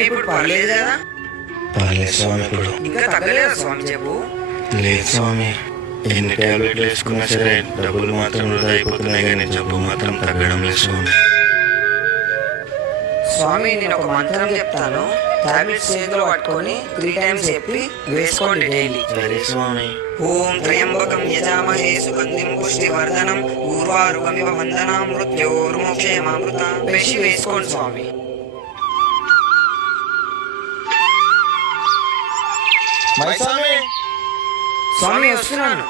స్వామి ఇప్పుడు పర్లేదు కదా? పర్లేదు స్వామి. ఇప్పుడు ఇంకా తగ్గలేదా స్వామి జబ్బు? లేదు స్వామి. ఎన్ని టాబ్లెట్లు వేసుకున్నా సరే డబ్బులు మాత్రం వృధా అయిపోతున్నాయి, కానీ జబ్బు మాత్రం తగ్గడం లేదు స్వామి. స్వామి నేను ఒక మంత్రం చెప్తాను, టాబ్లెట్స్ చేతిలో పట్టుకొని 3 times చెప్పి వేసుకోండి డైలీ. సరే స్వామి. ఓం త్రయంబకం యజామహే సుగంధిం పుష్టివర్ధనం ఊర్వారుకమివ వందనాం మృత్యోర్మోక్షేమామృత. వేసుకోండి స్వామి. స్వామి వస్తున్నాను.